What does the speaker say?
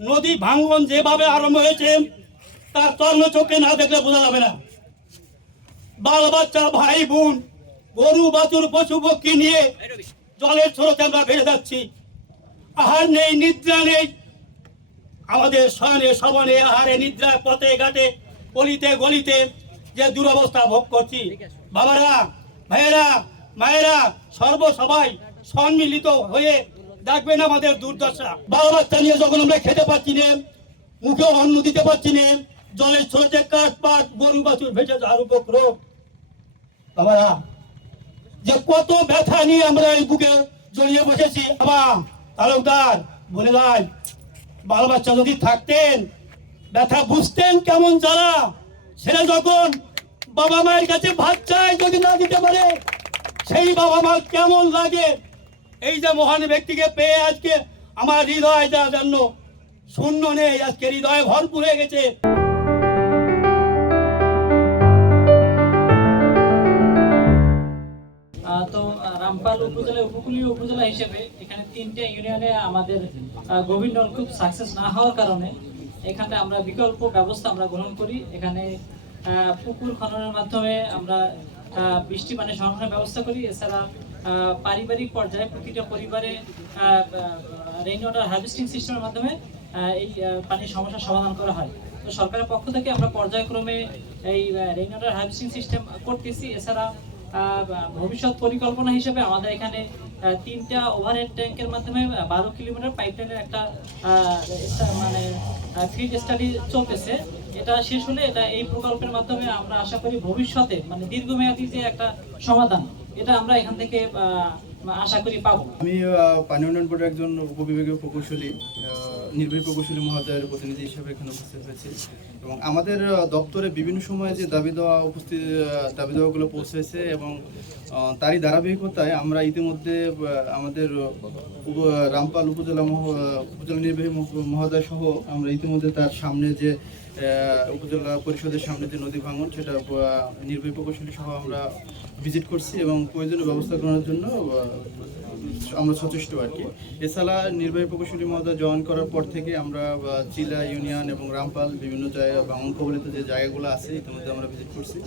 নদী ভাঙ্গন যেভাবে আরম্ভ হয়েছে, তার চর্ণ চোখে না দেখলে বোঝা যাবে না। বাল বাচ্চা, ভাই বোন, গরু, বাছুর, পশু, পক্ষী নিয়ে জলের স্রোতে আমরা ভেসে যাচ্ছি। আহার নেই, নিদ্রা নেই। আমাদের শয়নে সবনে আহারে নিদ্রায় পথে, ঘাটে গলিতে গলিতে যে দুরবস্থা ভোগ করছি। বাবারা, ভাইয়েরা, মায়েরা সর্ব সবাই সম্মিলিত হয়ে দেখবেন আমাদের দুর্দশা। বাবা বাচ্চা নিয়ে যখন আমরা খেতে পাচ্ছি না মুখে অন্ন দিতে পারছি না জলের স্রোতে কাঠ, পাট, গরু, বাছুর ভেসে যাওয়ার উপক্রম বাবারা, যে কত ব্যথা নিয়ে আমরা এই বুকে জড়িয়ে বসেছি। বাবা, তালুকদার, বলে ভাই বাল বাচ্চা যদি থাকতেন, ব্যথা বুঝতেন কেমন যারা, ছেলে যখন বাবা মায়ের কাছে ভাত চায়, যদি না দিতে পারে, সেই বাবা মা কেমন লাগে? এই যে মহান ব্যক্তিকে পেয়ে আজকে আমার হৃদয় যা জন্য শূন্য নেই, আজকে হৃদয় ভরপুর হয়ে গেছে। তো রামপাল উপজেলা, উপকূলীয় উপজেলা হিসেবে এখানে তিনটে ইউনিয়নে আমাদের গভীর নলকূপ সাকসেস না হওয়ার কারণে এখানে আমরা বিকল্প ব্যবস্থা আমরা গ্রহণ করি। এখানে পুকুর খননের মাধ্যমে আমরা বৃষ্টি পানি সংরক্ষণের ব্যবস্থা করি। এছাড়া পারিবারিক পর্যায়ে প্রতিটা পরিবারে রেইন ওয়াটার হার্ভেস্টিং সিস্টেমের মাধ্যমে এই পানির সমস্যার সমাধান করা হয়। তো সরকারের পক্ষ থেকে আমরা পর্যায়ক্রমে এই রেইন ওয়াটার হার্ভেস্টিং সিস্টেম করতেছি। এছাড়া ভবিষ্যৎ পরিকল্পনা হিসেবে আমাদের এখানে তিনটা ওভারহেড ট্যাঙ্কের মাধ্যমে বারো কিলোমিটার পাইপলাইনের একটা মানে ফিল্ড স্টাডি চলতেছে। এটা শেষ হলে এটা এই প্রকল্পের মাধ্যমে আমরা আশা করি ভবিষ্যতে মানে দীর্ঘমেয়াদী যে একটা সমাধান, এটা আমরা এখান থেকে আশা করি পাবো। আমি পানি উন্নয়ন বোর্ডের একজন উপবিভাগীয় প্রকৌশলী নির্বাহী প্রকৌশলী মহোদয়ের প্রতিনিধি হিসেবে এখানে উপস্থিত হয়েছি। এবং আমাদের দপ্তরে বিভিন্ন সময়ে যে দাবি দেওয়া উপস্থিত দাবি দেওয়াগুলো পৌঁছেছে এবং তারই ধারাবাহিকতায় আমরা ইতিমধ্যে আমাদের রামপাল উপজেলা উপজেলা নির্বাহী মহ- মহোদয় সহ আমরা ইতিমধ্যে তার সামনে যে উপজেলা পরিষদের সামনে যে নদী ভাঙন, সেটা নির্বাহী প্রকৌশলী সহ আমরা ভিজিট করছি এবং প্রয়োজনীয় ব্যবস্থা গ্রহণের জন্য আমরা সচেষ্ট আর কি। এছাড়া নির্বাহী প্রকৌশলী মহোদয় জয়েন করার পর থেকে আমরা চিলা, ইউনিয়ন এবং রামপাল, বিভিন্ন জায়গা ভাঙন কবলিত যে জায়গাগুলো আছে, ইতিমধ্যে আমরা ভিজিট করছি।